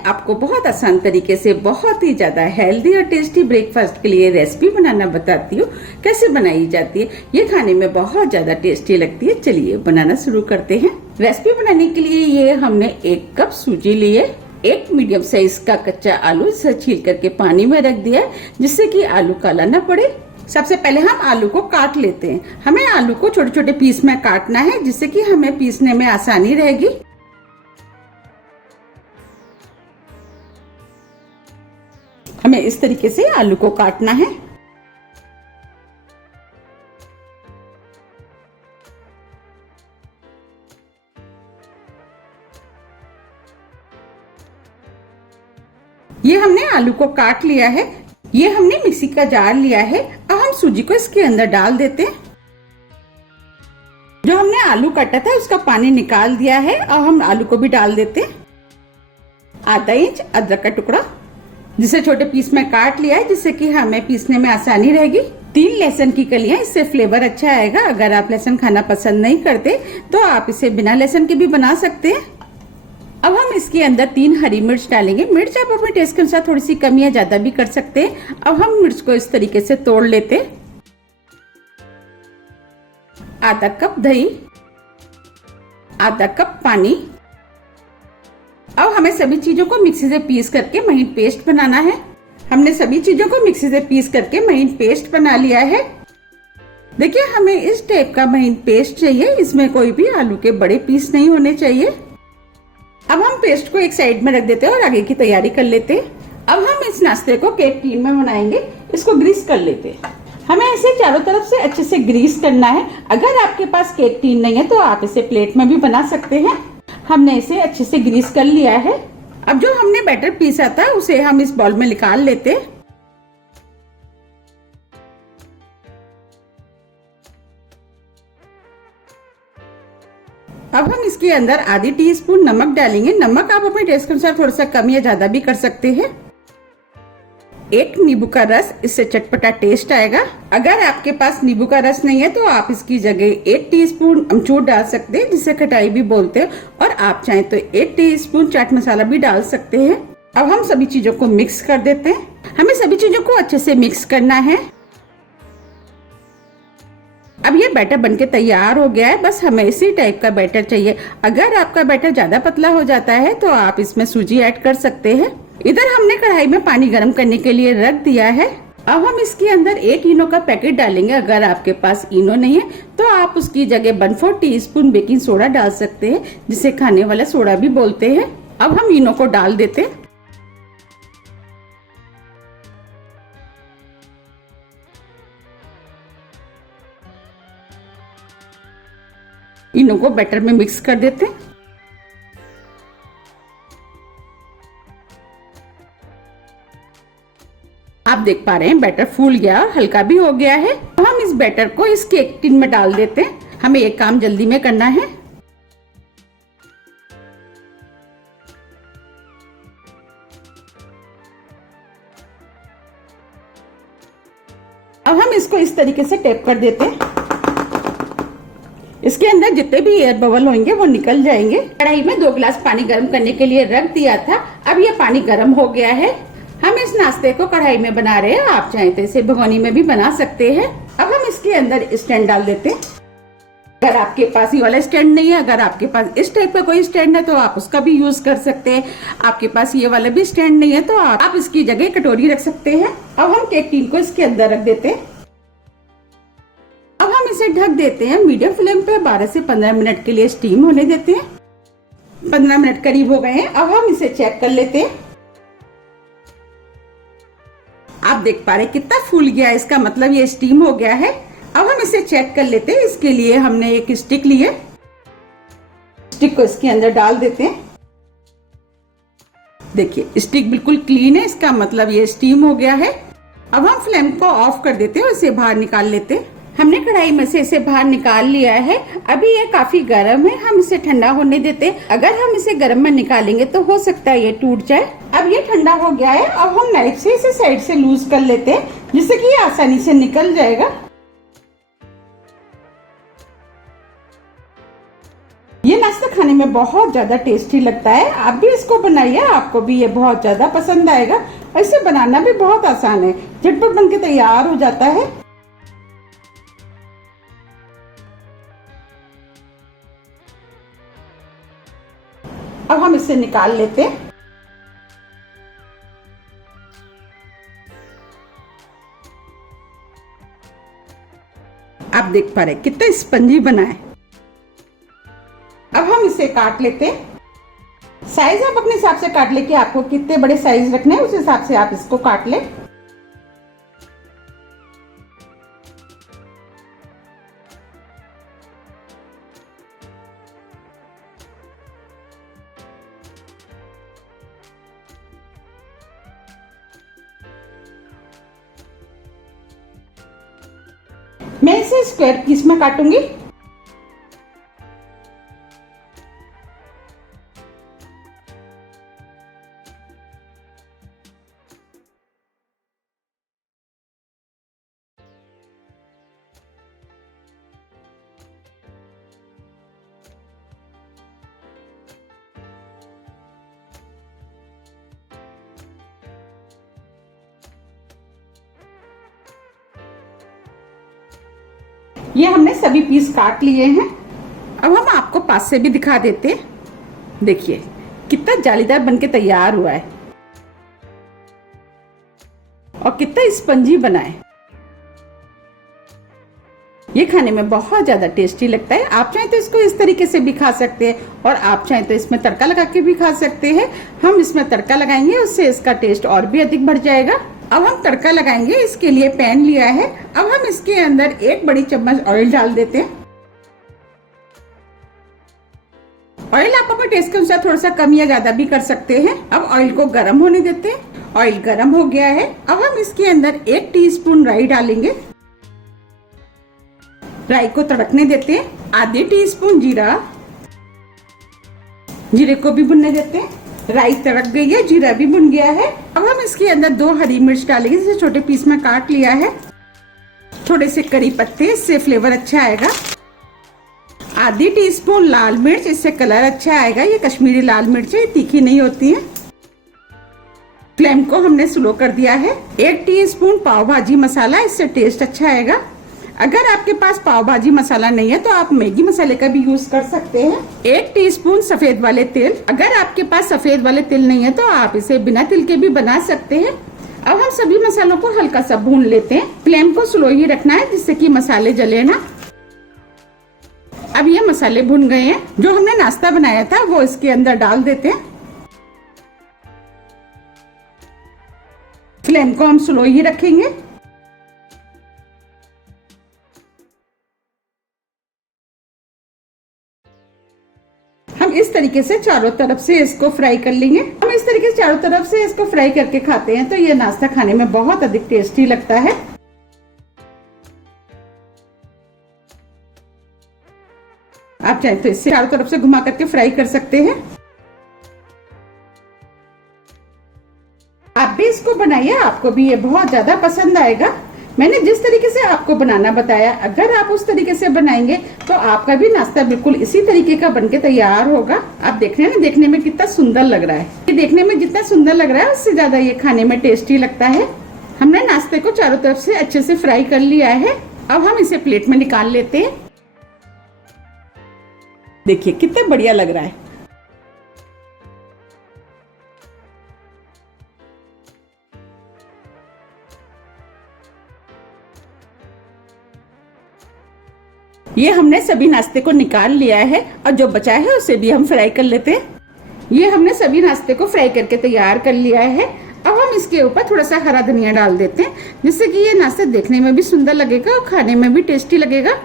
आपको बहुत आसान तरीके से बहुत ही ज्यादा हेल्दी और टेस्टी ब्रेकफास्ट के लिए रेसिपी बनाना बताती हूँ। कैसे बनाई जाती है, ये खाने में बहुत ज्यादा टेस्टी लगती है। चलिए बनाना शुरू करते हैं। रेसिपी बनाने के लिए ये हमने 1 कप सूजी लिए, 1 मीडियम साइज का कच्चा आलू इसे छील करके पानी में रख दिया जिससे कि आलू काला न पड़े। सबसे पहले हम आलू को काट लेते हैं। हमें आलू को छोटे छोटे पीस में काटना है जिससे कि हमें पीसने में आसानी रहेगी। हमें इस तरीके से आलू को काटना है। ये हमने आलू को काट लिया है। ये हमने मिक्सी का जार लिया है। अब हम सूजी को इसके अंदर डाल देते हैं। जो हमने आलू काटा था उसका पानी निकाल दिया है। अब हम आलू को भी डाल देते हैं। आधा इंच अदरक का टुकड़ा जिसे छोटे पीस में काट लिया है जिससे कि हमें पीसने में आसानी रहेगी। 3 लहसुन की कलियां, इससे फ्लेवर अच्छा आएगा। अगर आप लहसुन खाना पसंद नहीं करते तो आप इसे बिना लहसुन के भी बना सकते हैं। अब हम इसके अंदर 3 हरी मिर्च डालेंगे। मिर्च आप अपने टेस्ट के अनुसार थोड़ी सी कम या ज्यादा भी कर सकते हैं। अब हम मिर्च को इस तरीके से तोड़ लेते हैं। आधा कप दही, आधा कप पानी। अब हमें सभी चीजों को मिक्सी से पीस करके महीन पेस्ट बनाना है। हमने सभी चीजों को मिक्सी से पीस करके महीन पेस्ट बना लिया है। देखिए हमें इस टाइप का महीन पेस्ट चाहिए। इसमें कोई भी आलू के बड़े पीस नहीं होने चाहिए। अब हम पेस्ट को एक साइड में रख देते हैं और आगे की तैयारी कर लेते हैं। अब हम इस नाश्ते को केक टीन में बनाएंगे। इसको ग्रीस कर लेते हैं। हमें इसे चारों तरफ से अच्छे से ग्रीस करना है। अगर आपके पास केक टीन नहीं है तो आप इसे प्लेट में भी बना सकते हैं। हमने इसे अच्छे से ग्रीस कर लिया है। अब जो हमने बैटर पीसा था उसे हम इस बाउल में निकाल लेते हैं। अब हम इसके अंदर आधी टीस्पून नमक डालेंगे। नमक आप अपने टेस्ट के अनुसार थोड़ा सा कम या ज्यादा भी कर सकते हैं। 1 नींबू का रस, इससे चटपटा टेस्ट आएगा। अगर आपके पास नींबू का रस नहीं है तो आप इसकी जगह 1 टीस्पून अमचूर डाल सकते हैं जिसे खटाई भी बोलते हैं। और आप चाहें तो 1 टीस्पून चाट मसाला भी डाल सकते हैं। अब हम सभी चीजों को मिक्स कर देते हैं। हमें सभी चीजों को अच्छे से मिक्स करना है। अब ये बैटर बनके तैयार हो गया है। बस हमें इसी टाइप का बैटर चाहिए। अगर आपका बैटर ज्यादा पतला हो जाता है तो आप इसमें सूजी ऐड कर सकते हैं। इधर हमने कढ़ाई में पानी गर्म करने के लिए रख दिया है। अब हम इसके अंदर 1 इनो का पैकेट डालेंगे। अगर आपके पास इनो नहीं है तो आप उसकी जगह 1/4 टीस्पून बेकिंग सोडा डाल सकते हैं जिसे खाने वाला सोडा भी बोलते हैं। अब हम इनो को डाल देते हैं। इनो को बैटर में मिक्स कर देते हैं। आप देख पा रहे हैं बैटर फूल गया और हल्का भी हो गया है। तो हम इस बैटर को इस केक टिन में डाल देते हैं। हमें एक काम जल्दी में करना है। अब हम इसको इस तरीके से टेप कर देते हैं। इसके अंदर जितने भी एयर बबल होंगे वो निकल जाएंगे। कढ़ाई में 2 गिलास पानी गर्म करने के लिए रख दिया था। अब ये पानी गर्म हो गया है। हम इस नाश्ते को कढ़ाई में बना रहे हैं। आप चाहें तो इसे भगोनी में भी बना सकते हैं। अब हम इसके अंदर स्टैंड डाल देते हैं। अगर आपके पास ये वाला स्टैंड नहीं है, अगर आपके पास इस टाइप का कोई स्टैंड है तो आप उसका भी यूज कर सकते हैं। आपके पास ये वाला भी स्टैंड नहीं है तो आप इसकी जगह कटोरी रख सकते हैं। अब हम केक टिन को इसके अंदर रख देते हैं। अब हम इसे ढक देते हैं। मीडियम फ्लेम पे 12 से 15 मिनट के लिए स्टीम होने देते हैं। 15 मिनट करीब हो गए हैं। अब हम इसे चेक कर लेते हैं। आप देख पा रहे हैं कितना फूल गया, इसका मतलब ये स्टीम हो गया है। अब हम इसे चेक कर लेते हैं। इसके लिए हमने एक स्टिक ली है। स्टिक को इसके अंदर डाल देते हैं। देखिए स्टिक बिल्कुल क्लीन है, इसका मतलब ये स्टीम हो गया है। अब हम फ्लेम को ऑफ कर देते हैं और इसे बाहर निकाल लेते हैं। हमने कढ़ाई में से इसे बाहर निकाल लिया है। अभी ये काफी गर्म है। हम इसे ठंडा होने देते हैं। अगर हम इसे गर्म में निकालेंगे तो हो सकता है ये टूट जाए। अब ये ठंडा हो गया है। अब हम नाइफ से इसे साइड से लूज कर लेते हैं जिससे कि ये आसानी से निकल जाएगा। ये नाश्ता खाने में में बहुत ज्यादा टेस्टी लगता है। आप भी इसको बनाइए, आपको भी ये बहुत ज्यादा पसंद आएगा। और इसे बनाना भी बहुत आसान है, झटपट बनके तैयार हो जाता है। अब हम इसे निकाल लेते हैं। आप देख पा रहे कितना स्पंजी बना है। अब हम इसे काट लेते हैं। साइज आप अपने हिसाब से काट ले कि आपको कितने बड़े साइज रखने हैं, उस हिसाब से आप इसको काट ले। मैं इसे स्क्वायर पीस में काटूंगी। ये हमने सभी पीस काट लिए हैं। अब हम आपको पास से भी दिखा देते हैं। देखिए कितना जालीदार बनके तैयार हुआ है और कितना स्पंजी बना है। ये खाने में बहुत ज्यादा टेस्टी लगता है। आप चाहें तो इसको इस तरीके से भी खा सकते हैं और आप चाहें तो इसमें तड़का लगा के भी खा सकते हैं। हम इसमें तड़का लगाएंगे, उससे इसका टेस्ट और भी अधिक बढ़ जाएगा। अब हम तड़का लगाएंगे, इसके लिए पैन लिया है। अब हम इसके अंदर 1 बड़ी चम्मच ऑयल डाल देते हैं। ऑयल आप अपने टेस्ट के अनुसार थोड़ा सा कम या ज्यादा भी कर सकते हैं। अब ऑयल को गर्म होने देते हैं। ऑयल गर्म हो गया है। अब हम इसके अंदर 1 टीस्पून राई डालेंगे। राई को तड़कने देते हैं। आधे टीस्पून जीरा, जीरे को भी भुनने देते हैं। राई तड़क गई है, जीरा भी भुन गया है। अब हम इसके अंदर 2 हरी मिर्च डालेंगे, जिसे छोटे पीस में काट लिया है। थोड़े से करी पत्ते, इससे फ्लेवर अच्छा आएगा। आधी टीस्पून लाल मिर्च, इससे कलर अच्छा आएगा। ये कश्मीरी लाल मिर्च है, तीखी नहीं होती है। फ्लेम को हमने स्लो कर दिया है। 1 टीस्पून पाव भाजी मसाला, इससे टेस्ट अच्छा आएगा। अगर आपके पास पाव भाजी मसाला नहीं है तो आप मैगी मसाले का भी यूज कर सकते हैं। 1 टीस्पून सफेद वाले तिल, अगर आपके पास सफेद वाले तिल नहीं है तो आप इसे बिना तिल के भी बना सकते हैं। अब हम सभी मसालों को हल्का सा भून लेते हैं। फ्लेम को स्लो ही रखना है, जिससे कि मसाले जले ना। अब ये मसाले भुन गए हैं। जो हमने नाश्ता बनाया था वो इसके अंदर डाल देते हैं। फ्लेम को हम स्लो ही रखेंगे। हम इस तरीके से चारों तरफ से इसको फ्राई कर लेंगे। हम इस तरीके से चारों तरफ से इसको फ्राई करके खाते हैं तो ये नाश्ता खाने में बहुत अधिक टेस्टी लगता है। आप चाहे तो इससे चारों तरफ से घुमा करके फ्राई कर सकते हैं। आप भी इसको बनाइए, आपको भी ये बहुत ज्यादा पसंद आएगा। मैंने जिस तरीके से आपको बनाना बताया, अगर आप उस तरीके से बनाएंगे तो आपका भी नाश्ता बिल्कुल इसी तरीके का बनके तैयार होगा। आप देख रहे हैं ना, देखने में कितना सुंदर लग रहा है। ये देखने में जितना सुंदर लग रहा है उससे ज्यादा ये खाने में टेस्टी लगता है। हमने नाश्ते को चारों तरफ से अच्छे से फ्राई कर लिया है। अब हम इसे प्लेट में निकाल लेते हैं। देखिए कितना बढ़िया लग रहा है। ये हमने सभी नाश्ते को निकाल लिया है और जो बचा है उसे भी हम फ्राई कर लेते हैं। ये हमने सभी नाश्ते को फ्राई करके तैयार कर लिया है। अब हम इसके ऊपर थोड़ा सा हरा धनिया डाल देते हैं, जिससे कि ये नाश्ता देखने में भी सुंदर लगेगा और खाने में भी टेस्टी लगेगा।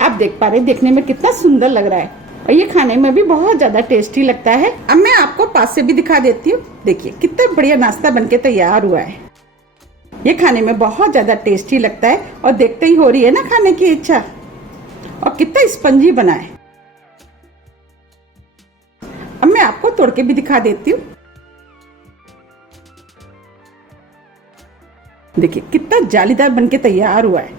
आप देख पा रहे हैं देखने में कितना सुंदर लग रहा है और ये खाने में भी बहुत ज्यादा टेस्टी लगता है। अब मैं आपको पास से भी दिखा देती हूँ। देखिए कितना बढ़िया नाश्ता बनके तैयार हुआ है। ये खाने में बहुत ज्यादा टेस्टी लगता है और देखते ही हो रही है ना खाने की इच्छा। और कितना स्पंजी बना है। अब मैं आपको तोड़ के भी दिखा देती हूँ। देखिए कितना जालीदार बनके तैयार हुआ है।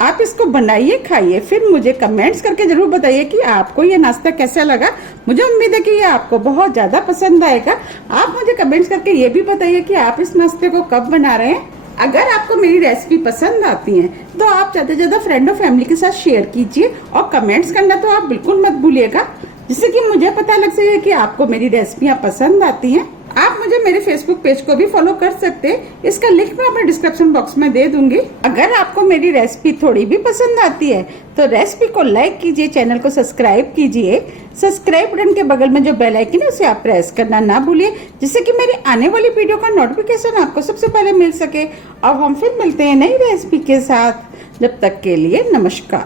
आप इसको बनाइए, खाइए, फिर मुझे कमेंट्स करके जरूर बताइए कि आपको ये नाश्ता कैसा लगा। मुझे उम्मीद है कि ये आपको बहुत ज्यादा पसंद आएगा। आप मुझे कमेंट्स करके ये भी बताइए कि आप इस नाश्ते को कब बना रहे हैं। अगर आपको मेरी रेसिपी पसंद आती है तो आप ज्यादा से ज्यादा फ्रेंड और फैमिली के साथ शेयर कीजिए, और कमेंट्स करना तो आप बिल्कुल मत भूलिएगा, जिससे कि मुझे पता लग सके कि आपको मेरी रेसिपियाँ पसंद आती हैं। आप मुझे मेरे फेसबुक पेज को भी फॉलो कर सकते हैं, इसका लिंक मैं अपने डिस्क्रिप्शन बॉक्स में दे दूंगी। अगर आपको मेरी रेसिपी थोड़ी भी पसंद आती है तो रेसिपी को लाइक कीजिए, चैनल को सब्सक्राइब कीजिए। सब्सक्राइब बटन के बगल में जो बेल आइकन है उसे आप प्रेस करना ना भूलिए, जिससे कि मेरी आने वाली वीडियो का नोटिफिकेशन आपको सबसे पहले मिल सके। अब हम फिर मिलते हैं नई रेसिपी के साथ। जब तक के लिए नमस्कार।